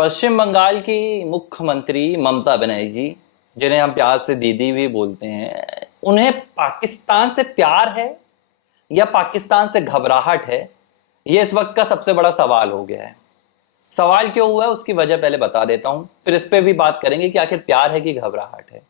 पश्चिम बंगाल की मुख्यमंत्री ममता बनर्जी जी, जिन्हें हम प्यार से दीदी भी बोलते हैं, उन्हें पाकिस्तान से प्यार है या पाकिस्तान से घबराहट है? ये इस वक्त का सबसे बड़ा सवाल हो गया है। सवाल क्यों हुआ है उसकी वजह पहले बता देता हूं, फिर इस पे भी बात करेंगे कि आखिर प्यार है कि घबराहट है।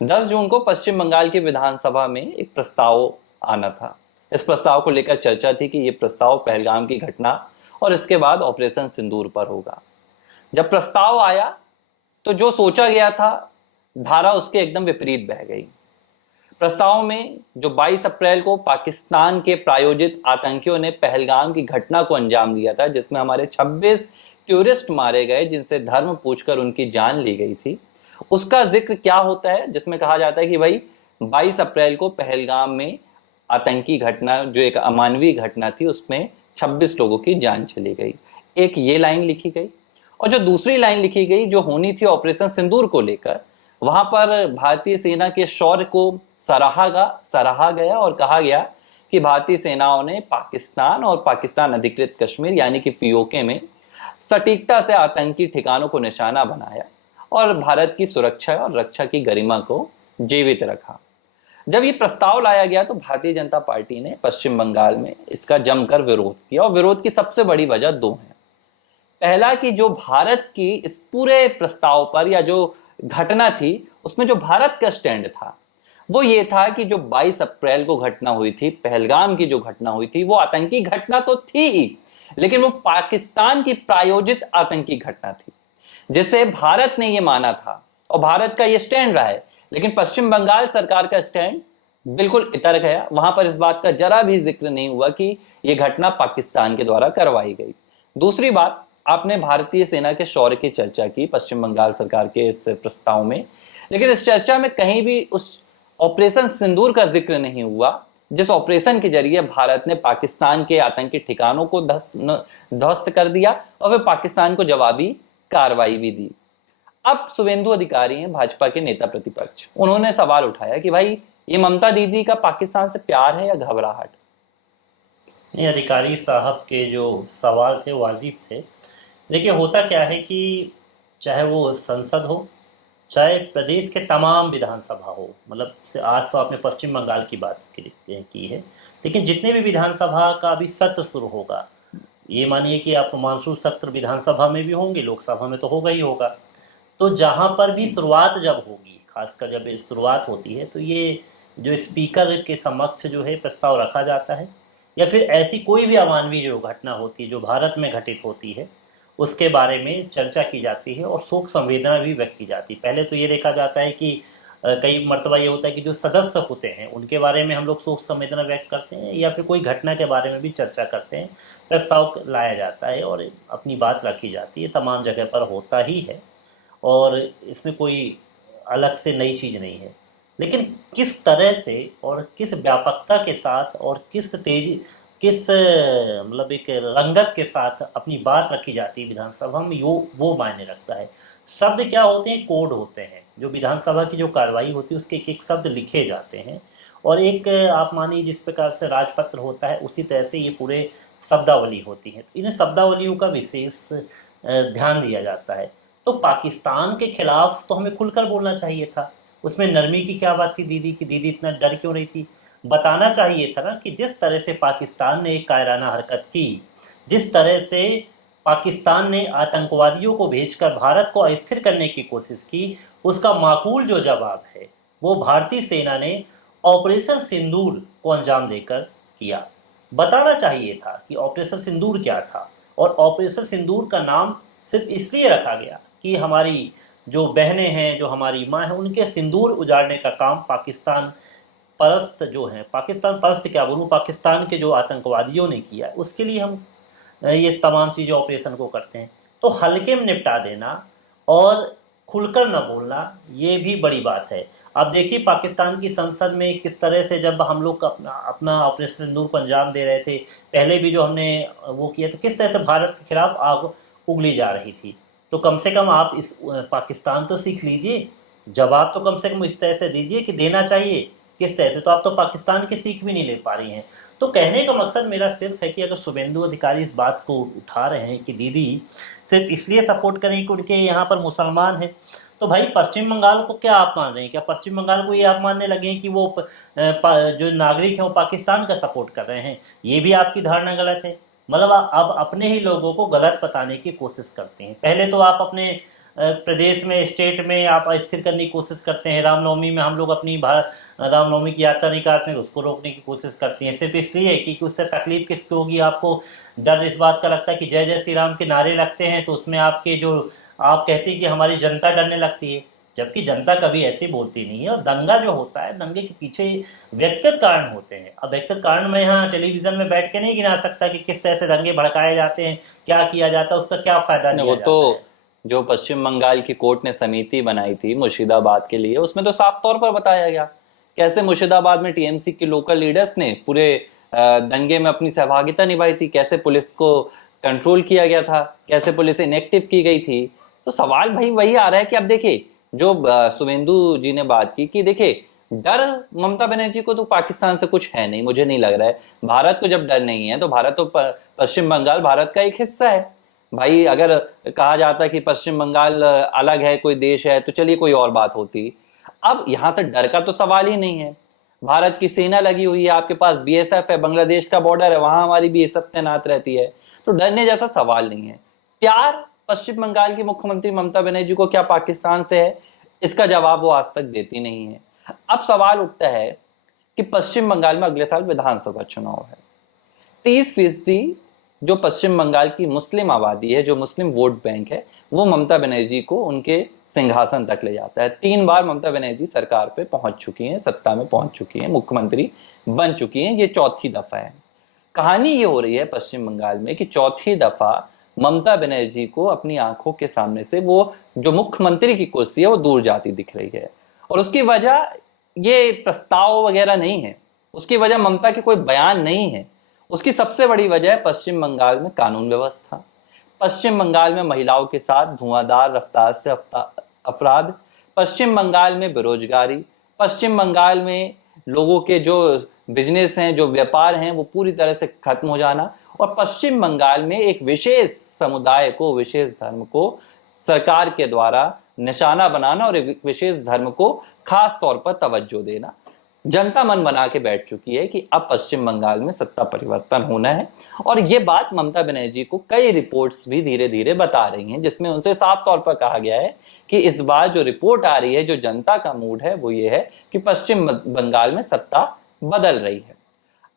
10 जून को पश्चिम बंगाल की विधानसभा में एक प्रस्ताव आना था। इस प्रस्ताव को लेकर चर्चा थी कि यह प्रस्ताव पहलगाम की घटना और इसके बाद ऑपरेशन सिंदूर पर होगा। जब प्रस्ताव आया तो जो सोचा गया था धारा उसके एकदम विपरीत बह गई। प्रस्ताव में जो 22 अप्रैल को पाकिस्तान के प्रायोजित आतंकियों ने पहलगाम की घटना को अंजाम दिया था, जिसमें हमारे 26 टूरिस्ट मारे गए, जिनसे धर्म पूछकर उनकी जान ली गई थी, उसका जिक्र क्या होता है, जिसमें कहा जाता है कि भाई 22 अप्रैल को पहलगाम में आतंकी घटना, जो एक अमानवीय घटना थी, उसमें 26 लोगों की जान चली गई। एक ये लाइन लिखी गई और जो दूसरी लाइन लिखी गई जो होनी थी ऑपरेशन सिंदूर को लेकर, वहां पर भारतीय सेना के शौर्य को सराहा गया और कहा गया कि भारतीय सेनाओं ने पाकिस्तान और पाकिस्तान अधिकृत कश्मीर यानी कि पीओके में सटीकता से आतंकी ठिकानों को निशाना बनाया और भारत की सुरक्षा और रक्षा की गरिमा को जीवित रखा। जब ये प्रस्ताव लाया गया तो भारतीय जनता पार्टी ने पश्चिम बंगाल में इसका जमकर विरोध किया और विरोध की सबसे बड़ी वजह दो है। पहला कि जो भारत की इस पूरे प्रस्ताव पर या जो घटना थी उसमें जो भारत का स्टैंड था वो ये था कि जो 22 अप्रैल को घटना हुई थी, पहलगाम की जो घटना हुई थी, वो आतंकी घटना तो थी ही, लेकिन वो पाकिस्तान की प्रायोजित आतंकी घटना थी जिसे भारत ने ये माना था और भारत का ये स्टैंड रहा है। लेकिन पश्चिम बंगाल सरकार का स्टैंड बिल्कुल इतर गया। वहां पर इस बात का जरा भी जिक्र नहीं हुआ कि यह घटना पाकिस्तान के द्वारा करवाई गई। दूसरी बात, आपने भारतीय सेना के शौर्य की चर्चा की पश्चिम बंगाल सरकार के इस प्रस्ताव में, लेकिन इस चर्चा में कहीं भी उस ऑपरेशन सिंदूर का जिक्र नहीं हुआ जिस ऑपरेशन के जरिए भारत ने पाकिस्तान के आतंकी ठिकानों को ध्वस्त कर दिया और फिर पाकिस्तान को जवाबी कार्रवाई भी दी। अब शुभेंदु अधिकारी हैं भाजपा के नेता प्रतिपक्ष, उन्होंने सवाल उठाया कि भाई ये ममता दीदी का पाकिस्तान से प्यार है या घबराहट? नहीं, अधिकारी साहब के जो सवाल थे वाजिब थे। देखिए, होता क्या है कि चाहे वो संसद हो, चाहे प्रदेश के तमाम विधानसभा हो, मतलब से आज तो आपने पश्चिम बंगाल की बात की है, लेकिन जितने भी विधानसभा का अभी सत्र शुरू होगा, ये मानिए कि आप मानसून सत्र विधानसभा में भी होंगे, लोकसभा में तो होगा ही होगा। तो जहाँ पर भी शुरुआत जब होगी, खासकर जब शुरुआत होती है, तो ये जो स्पीकर के समक्ष जो है प्रस्ताव रखा जाता है, या फिर ऐसी कोई भी अमानवीय जो घटना होती है जो भारत में घटित होती है उसके बारे में चर्चा की जाती है और शोक संवेदना भी व्यक्त की जाती है। पहले तो ये देखा जाता है कि कई मर्तबा ये होता है कि जो सदस्य होते हैं उनके बारे में हम लोग शोक संवेदना व्यक्त करते हैं या फिर कोई घटना के बारे में भी चर्चा करते हैं, प्रस्ताव लाया जाता है और अपनी बात रखी जाती है। तमाम जगह पर होता ही है और इसमें कोई अलग से नई चीज़ नहीं है। लेकिन किस तरह से और किस व्यापकता के साथ और किस मतलब एक रंगत के साथ अपनी बात रखी जाती है विधानसभा में, वो मायने रखता है। शब्द क्या होते हैं? कोड होते हैं। जो विधानसभा की जो कार्रवाई होती है उसके एक एक शब्द लिखे जाते हैं और एक आप मानिए जिस प्रकार से राजपत्र होता है उसी तरह से ये पूरे शब्दावली होती है। इन शब्दावलियों का विशेष ध्यान दिया जाता है। तो पाकिस्तान के खिलाफ तो हमें खुलकर बोलना चाहिए था। उसमें नरमी की क्या बात थी? दीदी इतना डर क्यों रही थी? बताना चाहिए था ना कि जिस तरह से पाकिस्तान ने एक कायराना हरकत की, जिस तरह से पाकिस्तान ने आतंकवादियों को भेजकर भारत को अस्थिर करने की कोशिश की, उसका माकूल जो जवाब है वो भारतीय सेना ने ऑपरेशन सिंदूर को अंजाम देकर किया। बताना चाहिए था कि ऑपरेशन सिंदूर क्या था। और ऑपरेशन सिंदूर का नाम सिर्फ इसलिए रखा गया कि हमारी जो बहनें हैं, जो हमारी माँ हैं, उनके सिंदूर उजाड़ने का काम पाकिस्तान परस्त जो हैं, पाकिस्तान परस्त क्या बोलूँ, पाकिस्तान के जो आतंकवादियों ने किया, उसके लिए हम ये तमाम चीज़ें ऑपरेशन को करते हैं। तो हल्के में निपटा देना और खुलकर न बोलना, ये भी बड़ी बात है। अब देखिए पाकिस्तान की संसद में किस तरह से जब हम लोग अपना अपना ऑपरेशन सिंदूर को अंजाम दे रहे थे, पहले भी जो हमने वो किया, तो किस तरह से भारत के खिलाफ आग उगली जा रही थी। तो कम से कम आप इस पाकिस्तान तो सीख लीजिए, जवाब तो कम से कम इस तरह से दीजिए कि देना चाहिए किस तरह से। तो आप तो पाकिस्तान की सीख भी नहीं ले पा रही हैं। तो कहने का मकसद मेरा सिर्फ है कि अगर शुभेंदु अधिकारी इस बात को उठा रहे हैं कि दीदी सिर्फ इसलिए सपोर्ट करें कि उनके यहाँ पर मुसलमान हैं, तो भाई पश्चिम बंगाल को क्या आप मान रहे हैं? क्या पश्चिम बंगाल को ये आप मानने लगे हैं कि वो जो नागरिक हैं वो पाकिस्तान का सपोर्ट कर रहे हैं? ये भी आपकी धारणा गलत है। मतलब आप अपने ही लोगों को गलत बताने की कोशिश करते हैं। पहले तो आप अपने प्रदेश में, स्टेट में आप अस्थिर करने की कोशिश करते हैं। रामनवमी में हम लोग अपनी रामनवमी की यात्रा निकालते हैं, उसको रोकने की कोशिश करती हैं, सिर्फ इसलिए कि उससे तकलीफ किसकी होगी? आपको डर इस बात का लगता है कि जय जय श्री राम के नारे लगते हैं तो उसमें आपके जो आप कहते हैं कि हमारी जनता डरने लगती है, जबकि जनता कभी ऐसी बोलती नहीं है। और दंगा जो होता है, दंगे के पीछे व्यक्तिगत कारण होते हैं। अब व्यक्तिगत कारण मैं यहाँ टेलीविजन में बैठ के नहीं गिना सकता कि किस तरह से दंगे भड़काए जाते हैं, क्या किया जाता है, उसका क्या फायदा लिया वो जाता तो है। जो पश्चिम बंगाल की कोर्ट ने समिति बनाई थी मुर्शिदाबाद के लिए, उसमें तो साफ तौर पर बताया गया कैसे मुर्शिदाबाद में टीएमसी के लोकल लीडर्स ने पूरे दंगे में अपनी सहभागिता निभाई थी, कैसे पुलिस को कंट्रोल किया गया था, कैसे पुलिस इनएक्टिव की गई थी। तो सवाल भाई वही आ रहा है कि अब देखिए जो शुभेंदु जी ने बात की कि देखिए डर ममता बनर्जी को तो पाकिस्तान से कुछ है नहीं, मुझे नहीं लग रहा है। भारत को जब डर नहीं है तो भारत तो पश्चिम बंगाल भारत का एक हिस्सा है भाई। अगर कहा जाता कि पश्चिम बंगाल अलग है, कोई देश है, तो चलिए कोई और बात होती। अब यहां तक डर का तो सवाल ही नहीं है। भारत की सेना लगी हुई है, आपके पास बीएसएफ है, बांग्लादेश का बॉर्डर है, वहां हमारी बीएसएफ तैनात रहती है, तो डरने जैसा सवाल नहीं है। प्यार पश्चिम बंगाल की मुख्यमंत्री ममता बनर्जी को क्या पाकिस्तान से है? इसका जवाब वो आज तक देती नहीं है। अब सवाल उठता है कि पश्चिम बंगाल में अगले साल विधानसभा चुनाव है। 30% जो पश्चिम बंगाल की मुस्लिम आबादी है, जो मुस्लिम वोट बैंक है, वो ममता बनर्जी को उनके सिंहासन तक ले जाता है। 3 बार ममता बनर्जी सरकार पे पहुंच चुकी हैं, सत्ता में पहुंच चुकी हैं, मुख्यमंत्री बन चुकी हैं, ये चौथी दफा है। कहानी ये हो रही है पश्चिम बंगाल में कि चौथी दफा ममता बनर्जी को अपनी आंखों के सामने से वो जो मुख्यमंत्री की कुर्सी है वो दूर जाती दिख रही है। और उसकी वजह ये प्रस्ताव वगैरह नहीं है, उसकी वजह ममता के कोई बयान नहीं है। उसकी सबसे बड़ी वजह है पश्चिम बंगाल में कानून व्यवस्था, पश्चिम बंगाल में महिलाओं के साथ धुआंधार रफ्तार से अपराध, पश्चिम बंगाल में बेरोजगारी, पश्चिम बंगाल में लोगों के जो बिजनेस हैं, जो व्यापार हैं, वो पूरी तरह से खत्म हो जाना, और पश्चिम बंगाल में एक विशेष समुदाय को, विशेष धर्म को सरकार के द्वारा निशाना बनाना और एक विशेष धर्म को खास तौर पर तवज्जो देना। जनता मन बना के बैठ चुकी है कि अब पश्चिम बंगाल में सत्ता परिवर्तन होना है। और ये बात ममता बनर्जी को कई रिपोर्ट्स भी धीरे धीरे बता रही हैं, जिसमें उनसे साफ तौर पर कहा गया है कि इस बार जो रिपोर्ट आ रही है, जो जनता का मूड है, वो ये है कि पश्चिम बंगाल में सत्ता बदल रही है।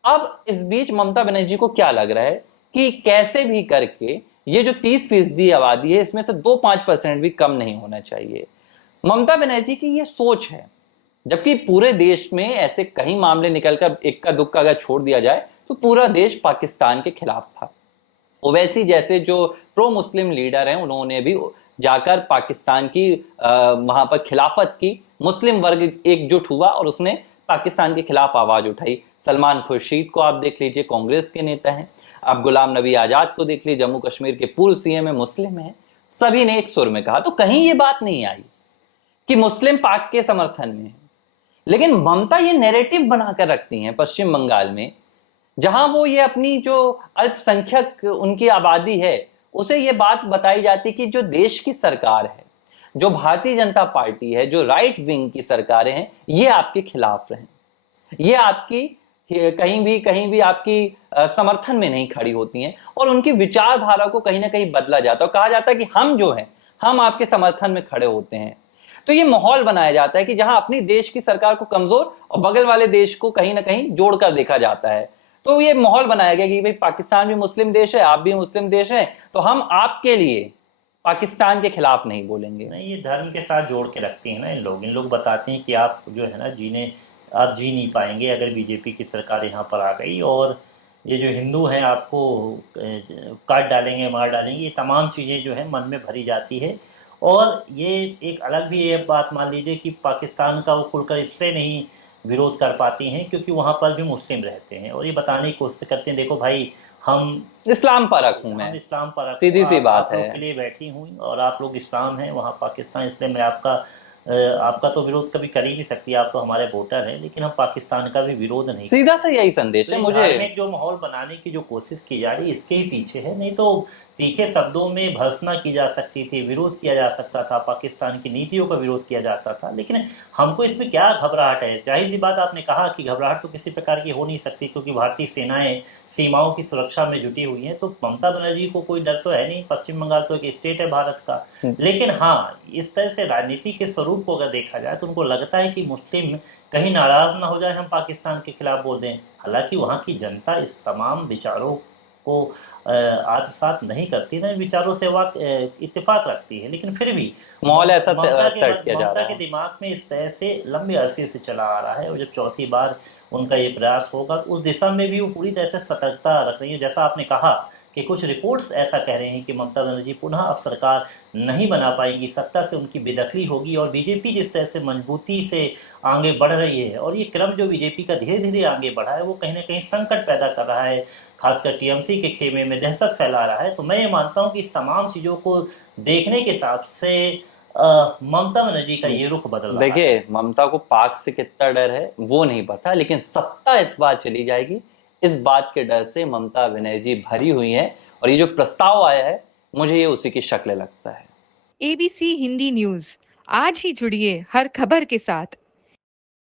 अब इस बीच ममता बनर्जी को क्या लग रहा है कि कैसे भी करके ये जो 30% आबादी है, इसमें से 2-5% भी कम नहीं होना चाहिए। ममता बनर्जी की ये सोच है, जबकि पूरे देश में ऐसे कई मामले निकलकर इक्का दुक्का अगर छोड़ दिया जाए तो पूरा देश पाकिस्तान के खिलाफ था। ओवैसी जैसे जो प्रो मुस्लिम लीडर हैं, उन्होंने भी जाकर पाकिस्तान की वहां पर खिलाफत की, मुस्लिम वर्ग एकजुट हुआ और उसने पाकिस्तान के खिलाफ आवाज उठाई। सलमान खुर्शीद को आप देख लीजिए, कांग्रेस के नेता हैं। आप गुलाम नबी आजाद को देख लीजिए, जम्मू कश्मीर के पूर्व सीएम है, मुस्लिम है। सभी ने एक सुर में कहा, तो कहीं ये बात नहीं आई कि मुस्लिम पाक के समर्थन में है। लेकिन ममता ये नैरेटिव बनाकर रखती हैं पश्चिम बंगाल में, जहां वो ये अपनी जो अल्पसंख्यक उनकी आबादी है, उसे ये बात बताई जाती कि जो देश की सरकार है, जो भारतीय जनता पार्टी है, जो राइट विंग की सरकारें हैं, ये आपके खिलाफ रहे, ये आपकी कहीं भी आपकी समर्थन में नहीं खड़ी होती हैं, और उनकी विचारधारा को कहीं ना कहीं बदला जाता है। कहा जाता है कि हम जो हैं, हम आपके समर्थन में खड़े होते हैं। तो ये माहौल बनाया जाता है कि जहां अपनी देश की सरकार को कमजोर और बगल वाले देश को कहीं ना कहीं जोड़कर देखा जाता है। तो ये माहौल बनाया गया कि भाई पाकिस्तान भी मुस्लिम देश है, आप भी मुस्लिम देश हैं, तो हम आपके लिए पाकिस्तान के खिलाफ नहीं बोलेंगे। नहीं, ये धर्म के साथ जोड़ के रखती हैं ना इन लोग बताते हैं कि आप जो है ना आप जी नहीं पाएंगे अगर बीजेपी की सरकार यहाँ पर आ गई, और ये जो हिंदू हैं आपको काट डालेंगे, मार डालेंगे, ये तमाम चीज़ें जो है मन में भरी जाती है। और ये एक अलग भी ये बात मान लीजिए कि पाकिस्तान का वो खुलकर इससे नहीं विरोध कर पाती हैं क्योंकि वहाँ पर भी मुस्लिम रहते हैं, और ये बताने की कोशिश करते हैं, देखो भाई हम इस्लाम परख हूं मैं, इस्लाम पर सीधी सी बात आप है। लोग के लिए बैठी हुई और आप लोग इस्लाम हैं, वहाँ पाकिस्तान, इसलिए मैं आपका आपका तो विरोध कभी कर ही नहीं सकती, आप तो हमारे वोटर हैं, लेकिन हम पाकिस्तान का भी विरोध नहीं सीधा सा यही संदेश तो है ये मुझे। धार्मिक जो माहौल बनाने की जो कोशिश की जा रही है इसके ही पीछे है, नहीं तो तीखे शब्दों में भर्त्सना की जा सकती थी, विरोध किया जा सकता था, पाकिस्तान की नीतियों का विरोध किया जाता था। लेकिन हमको इसमें क्या घबराहट है? जाहिर सी बात, आपने कहा कि घबराहट तो किसी प्रकार की हो नहीं सकती, क्योंकि भारतीय सेनाएं सीमाओं की सुरक्षा में जुटी हुई हैं, तो ममता बनर्जी को कोई डर तो है नहीं। पश्चिम बंगाल तो एक स्टेट है भारत का। लेकिन हाँ, इस तरह से राजनीति के स्वरूप को अगर देखा जाए तो उनको लगता है कि मुस्लिम कहीं नाराज ना हो जाए, हम पाकिस्तान के खिलाफ बोल दें। हालांकि वहाँ की जनता इस तमाम विचारों को आत्मसात नहीं करती, ना विचारों से वह इत्तेफाक रखती है, लेकिन फिर भी माहौल ऐसा सेट किया जा ममता रहा के है। दिमाग में इस तरह से लंबे अरसे से चला आ रहा है, और जब चौथी बार उनका ये प्रयास होगा तो उस दिशा में भी वो पूरी तरह से सतर्कता रख रही है। जैसा आपने कहा कि कुछ रिपोर्ट्स ऐसा कह रहे हैं कि ममता बनर्जी पुनः अब सरकार नहीं बना पाएंगी, सत्ता से उनकी बेदखली होगी, और बीजेपी जिस तरह से मजबूती से आगे बढ़ रही है, और ये क्रम जो बीजेपी का धीरे धीरे आगे बढ़ा है वो कहीं ना कहीं संकट पैदा कर रहा है, खासकर टीएमसी के खेमे में दहशत फैला रहा है। तो मैं ये मानता हूँ कि इस तमाम चीज़ों को देखने के हिसाब से ममता बनर्जी का ये रुख बदल रहा है। देखिए, ममता को पाक से कितना डर है वो नहीं पता, लेकिन सत्ता इस बार चली जाएगी, इस बात के डर से ममता बनर्जी भरी हुई है। और ये जो प्रस्ताव आया है, मुझे ये उसी की शक्ल लगता है। एबीसी हिंदी न्यूज, आज ही जुड़िए हर खबर के साथ।